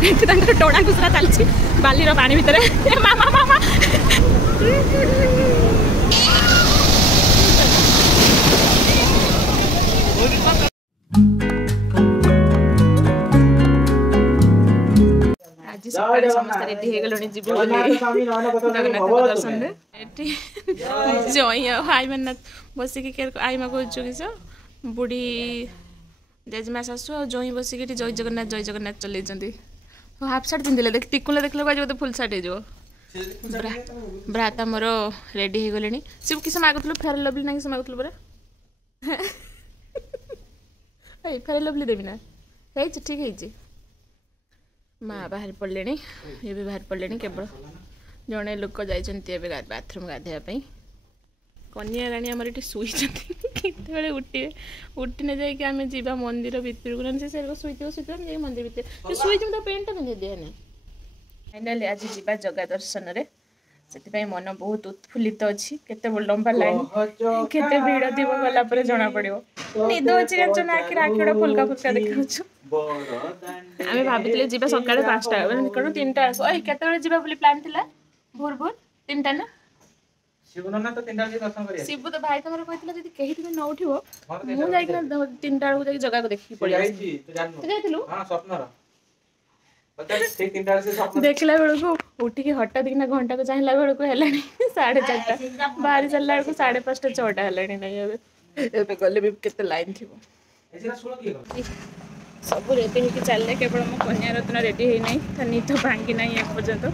टोणा घुसरा चलती बालीर पानी भितर मामा मामा आज सकाळे समस्त रेडी हे गलोनी जीव जगन्नाथ दर्शन रे एठी जय हाय मन्नत बसिकी आईमा को जोगिस बुढ़ी जेजमा शाशु और जई बसिकी जय जगन्नाथ चलै हाफ सार्ट पिंधिले देख टिकुला देखले बोधे फुल सार्ट हो ब्राता मोर रेडी हो गले शिव किस मागुल फेयर लवली ना किस मागुल परा फेयर लवली देवी ना ठीक है माँ बाहर पड़े ये भी बाहर पड़े केवल जड़े लोक जाइए बाथरूम गाधेवाई कन्या राणी आमर ये शुई केतने उठे उठने जाकि आम जा मंदिर भितर को शुई शुई मंदिर भितर शुई तो पेंट पिंधे दिए ना फाइनाली आज जीवा जगह दर्शन रे से मन बहुत उत्फुल्लित अच्छी केते लंबा लाइन केते भीड़ थी गला पर जना पड़ो निद अच्छी जान आखिर आखिड़ा फुलका फुलका देखा आम भाभी जी सका 5टा कौन 3टा केत प्लान था भोर भोर 3टा ना शिव तो भाई तुम कहते जब कहीं तुम न उठो मुझे 3टा बेलू जगह को देखिए पड़े देखला बेलू उठिकी हठात किना घंटा को चाहिए बेलू है 4:30 बाहरी चलला बेलू 5:30 6टा है नहीं गले भी केते लाइन थी सब रेडी होकर चलने केवल मो कन्या रत्न रेडी है नहीं निद भांगी ना एपर्यंत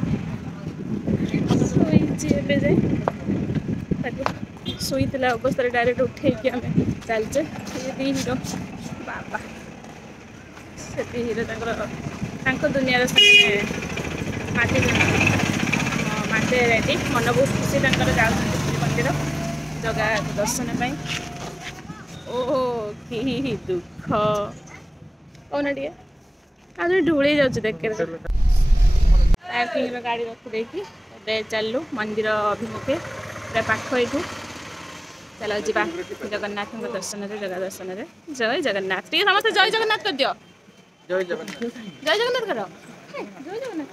शोई अवस्था डायरेक्ट उठे आम चलचे दी हिरो बाबा से हिरो दुनिया माते रेडी मन बहुत खुशी जाऊँ मंदिर जगह दर्शन पाई ओहो कि दुख कौन टे आज ढूले जाऊँ देख गाड़ी रखी देखी चलू मंदिर अभिमुखे पूरा पाख यू चलो जी जगन्नाथ दर्शन जगह दर्शन जय जगन्नाथ टे समस्त जय जगन्नाथ कर दियो जय जगन्नाथ कर जय जगन्नाथ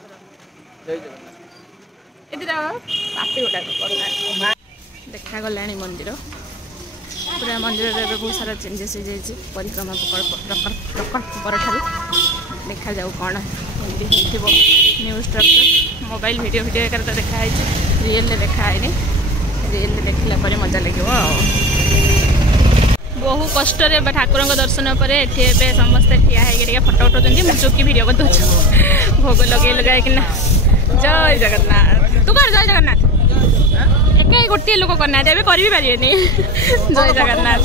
पापी गोटा देखा गला मंदिर पूरा मंदिर बहुत सारा चेंजेस हो जाए परिक्रमा प्रकल्प देखा जाऊ कौन न्यू स्ट्रक्चर मोबाइल वीडियो एक तो देखाई रियल देखाई रियल देखला मजा लगे बहु कष्ट ठाकुर दर्शन पर समस्ते ठिया है फटो उठाऊँ मुझे चौकी वीडियो कर दूँ भोग लगे लगे कि जय जगन्नाथ तू कर जय जगन्नाथ एक गोटे लोक करना कर पारे जय जगन्नाथ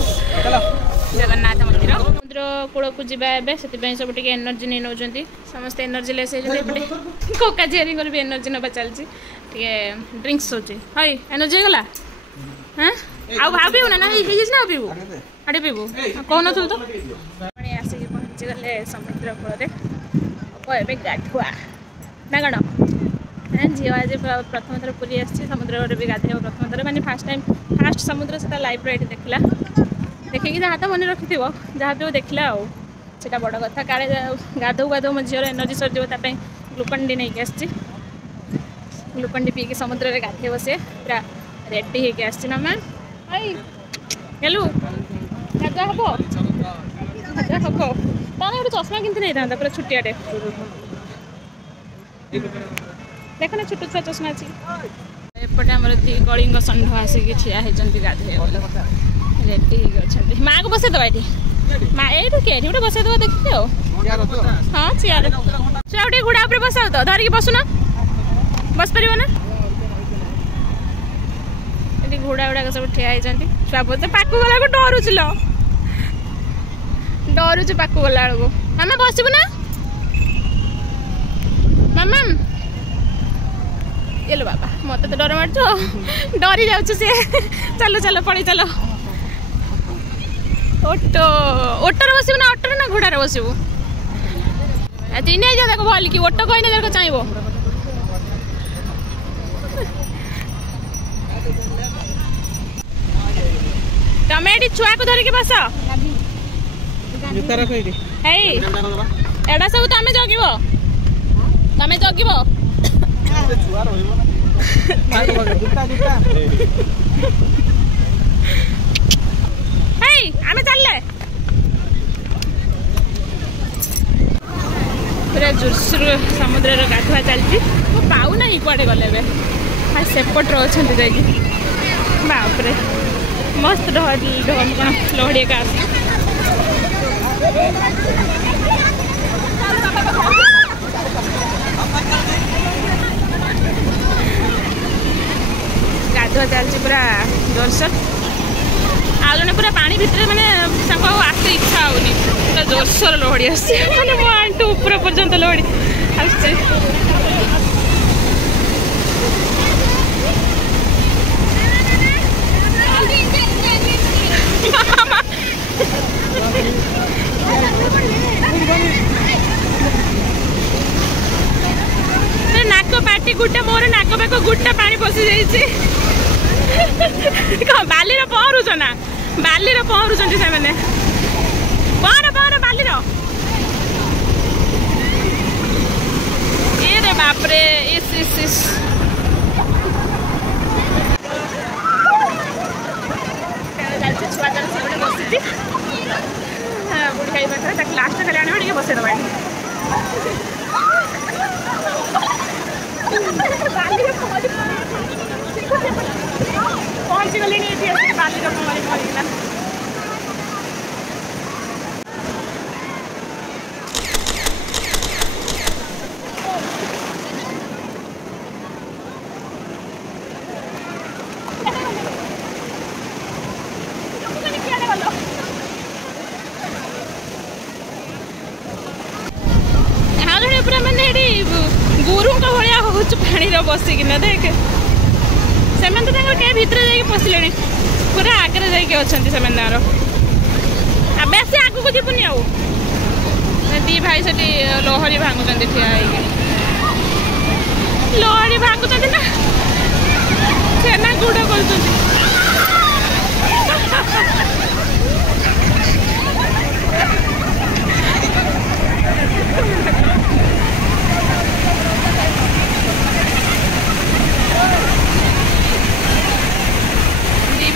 जगन्नाथ मंदिर समुद्र कूल को जाए से सब एनर्जी नहीं नौ समस्त एनर्जी लेस होते कोका झेरी भी एनर्जी नवा चलती ड्रिंक्स होती हई एनर्जी गला हाँ आउ पीबू ना ना पीबू आटे पीबू कौन तो आसिक पहुँची गले समुद्र कूल गाधुआ ना कौन झील आज प्रथम थर पूरी आसी समुद्र भी गाधे प्रथम थर मैंने फास्ट समुद्र से लाइव ये देखला देखिए जहाँ तो मन रखि जहाँ भी देखला आटा बड़ कथा काले गाधो गाधो मो झीर एनर्जी सर ग्लुकन डी नहीं आसी ग्लुकन डी पी समुद्र में गाधे बसे पूरा रेडी होके आसी नमा हेलु गाधा हम गाधा हम ताने गोटे चश्मा किंतु नहीं था पूरा छुट्टियाटे देख ना छोट छुआ चश्मा अच्छी एपटे आम कलिंग षंढ आसिक ठिया होती गाधे रेडी अच्छा माँ को बसई दबा ये माँ ये गोटे बसई दबा देखिए हाँ चेयर गोटे घोड़ा उपर बसाओ तो धरिकी बसुना बस पार ना ये घोड़ा गुड़ाक सब ठिया होती छुआ बोलते पाक गला डरुच डरुच पाक गला बेलू मामा बसबू ना मामा ये लो बाबा मत तो डर मार डरी जाऊँ सी चलो चलो पड़ी चलो ओटो ओटर बसबू ना ऑटो ना घोड़ार बसबू चिन्ह जा देखो भल कि ओटो कहीं देखो चाहब तमें ये छुआ को धरिकी बस एडा सब तो आम जगब तमे जगिब आमे चलले पूरा जोरसोर समुद्र गाधुआ चलती पाऊ ना कुआडे गले सेपट अच्छा बापरे मस्त लहड़ी का गाधुआ चलती पूरा जोरसोर आ जने पूरा पानी भितर माने आसे इच्छा होनी पूरा जोरसोर लहड़ी आसे माने मो आंटू ऊपर पर्यंत लहड़ी आसे नाक पाटी गुटा मोर नाक पाक गुटा पानी पशि जाइए बाली पहरुच ना बाली पहरुंट से पहर पहर बाली रे बापरे इस बसी बुढ़ी खाई पाखे लास्ट खाली आने बसई दबा पहुंची गली बाली पहलना गुरु भाया हूँ पानी बसिकिना देख से कहीं भितर जा पशिले पूरा आगे जाकर बेस आग को जीवनी दी भाई से लहरी भांगुं ठिया लहरी भांगुं ना छेना गुड़ कर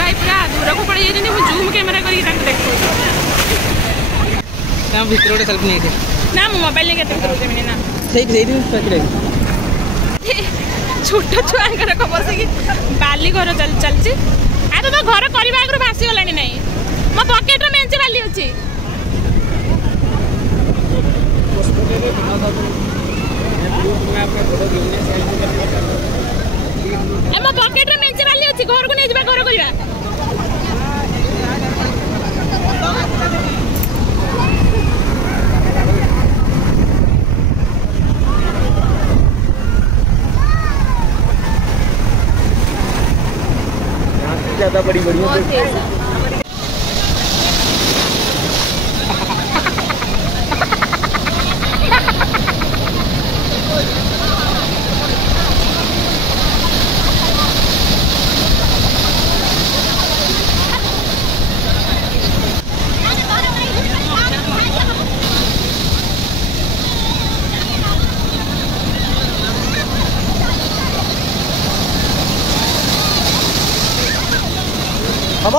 भाई पूरा दूर को पड़ी जाइए जूम कैमेरा करके देखो भीतर गोटे सेल्फी नहीं ना मोबाइल ने केते ना छोट छुआंकर बसिकी बाली घर चलती आ तो घर करवा आगे भासी गला नहीं मो पकेट मेंचे बाली अच्छी मो पकेट मेंचे बाली अच्छी घर को नहीं जा घर करवा ज्यादा बड़ी बड़ी हम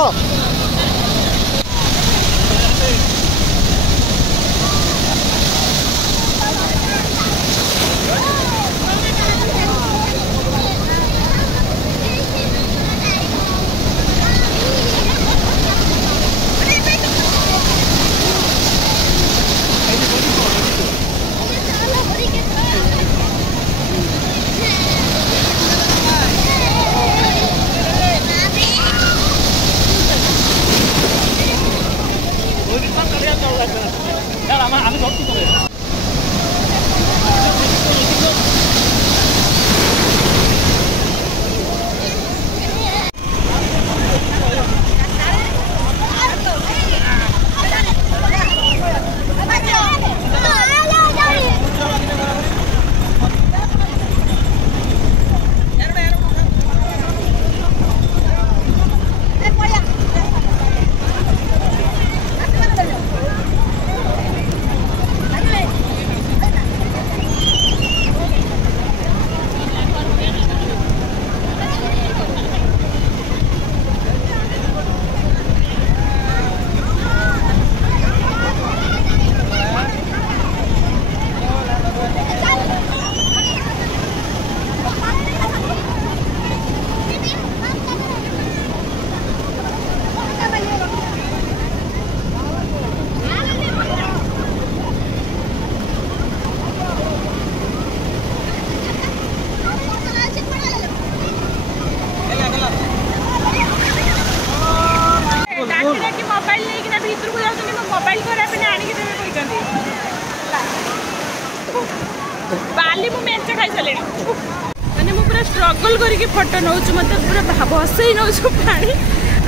बाली मु मेंचे खाई सारे माने मु पूरा स्ट्रगल करके फोटो नौछु मते पूरा बसई नौछु पानी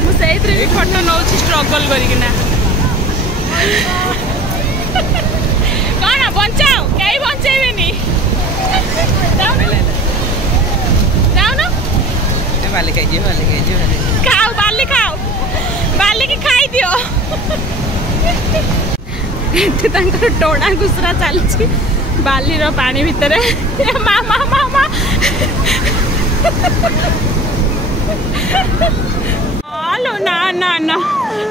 मु सेइत्रे भी फोटो नौछु स्ट्रगल करके ना कौन बचाओ कई बचेबेनी जाओ ना बाली खाई खाओ बाली की खाई दियो एठी तांकर टोणा गुसरा चलछि बाली रो पानी भितरे मामा मामा आलो ना ना ना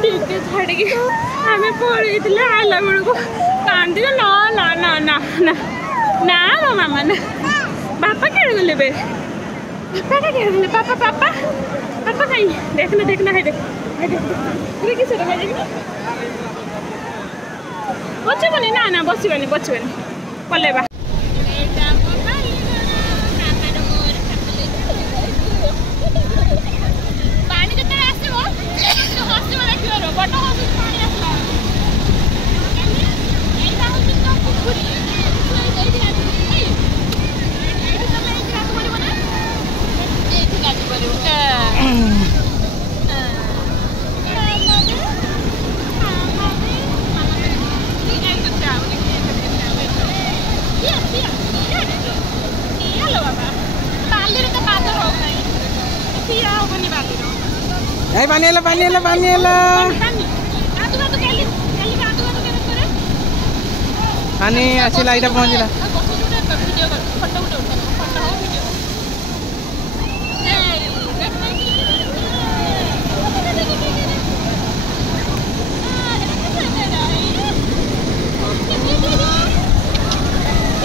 ठीक छाड़ के हमें पड़ी थले आला बेल को कांदी ना ना ना ना ना ना मामा ना पापा के गले बे पापा के गले पापा पापा पापा कहीं देखना है देख ये किसे रे भाई बचबनी ना ना बचबनी पलेबा पानी जते आसीबो हसिबो देखियो बट हसि पानी आसला एटा होछि तो पुखुरी एठी गाड़ी एठी तमे एठी गाड़ी परिबो ना एठी गाड़ी परिबो पानी आसिला इटा पहुंचला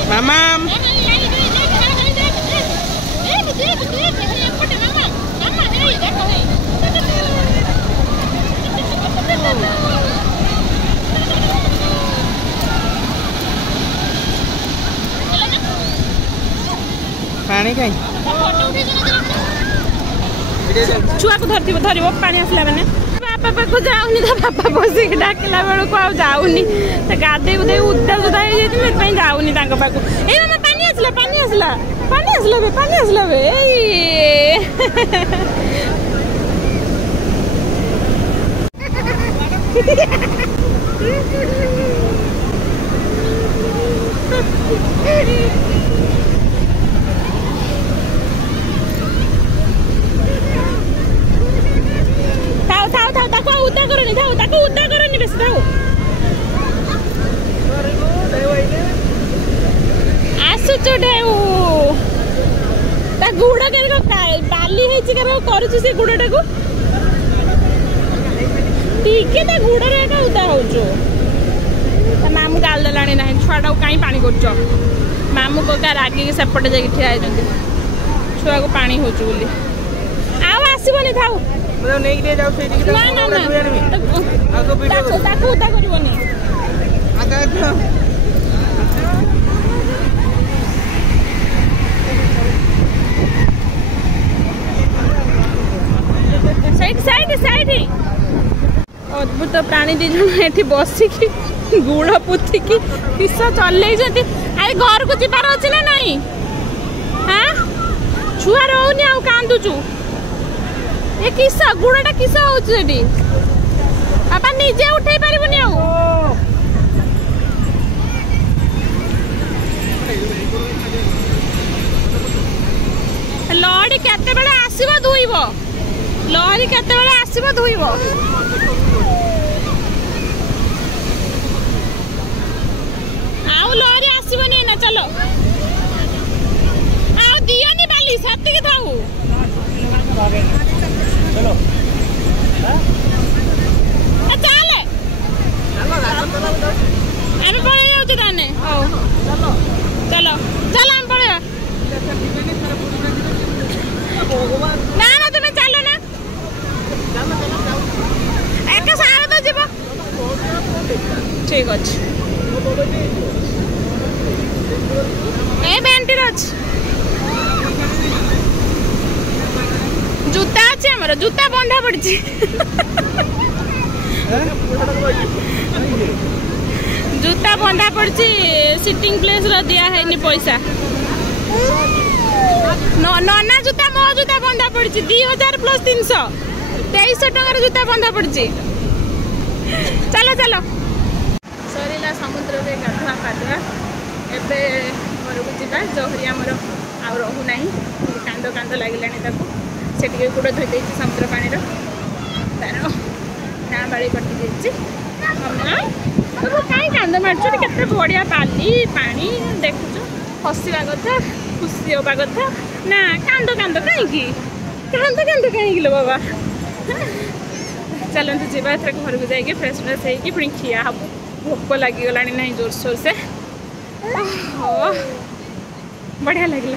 मामा पानी कहीं छुआ को धर पानी आसला मैंने बापा पाखु जाऊनी तो बापा बसिक डाकला बेलू को जाऊनी गाधे उदे उदा सुधा हो जाए जाऊनी पाखु ए मामा पानी आसला बे उदा करनी बेस आसुचु ढेउ ता गुड़ा के बाली है से गुड़ाटा को टीके ता गुड़ा रे का उदा होचो ता मामू गाल दलाणी नाही छुआटा कहीं पानी करछो मामू को का रागी के सेपटे जाके ठिया आइजंती छुआ को पानी होचो बोली आव आसीबनी थाउ नहीं दे जाओ सेठी ना ना ना ताकू उदा करबनी साइड अद्भुत प्राणी दी जन एठी बसिकी गुड़ पुथिकी किस चलै जति आइ घर को जिबार अछि ना नहीं हां छुआ रहउनी आ कांदुचु ए किस गुड़ाटा किस होउछ एठी आपा निजे उठै परिबनी आ लड़ी केते बेले आसीबो धुइबो लहरी केते बेले आसीबो धुइबो आउ लहरी आसीबो नै ना चलो आउ दियोनी बाली सत्ती के थाउ चलो आ चले अरे पळे जाउछ ताने चलो चलो चल हम पळे ना ना तुम्हें चलो ना एक सारा तो जीव ठीक अच्छे ए बेंटीर अच्छे जूता अच्छे हमर जूता बंधा पड़ी जूता बंधा पड़ी सिटिंग प्लेस रो दिया है पैसा नना जूता मो जूता बंधा पड़ी 2000 प्लस 300 2300 टकर जूता बंधा पड़ी चलो चलो सरीला समुद्र में गाधुआ पाधुआ एबे घर को जा जहरी आमर आ रहू ना कांद कांद लगे से गोड़ धोई देती समुद्र पानी तार ना बाड़ी कटि कहीं कांद मार्च के बढ़िया बाली पानी देखुच हसवा कथा खुशी हवा कथा ना कांद कांद कहीं कहीं लो बाबा चलते जावा घर को जाइए फ्रेश फ्रेश होगी पुणी खिया हम भोक लगिगला ना जोरसोर से बढ़िया लगे।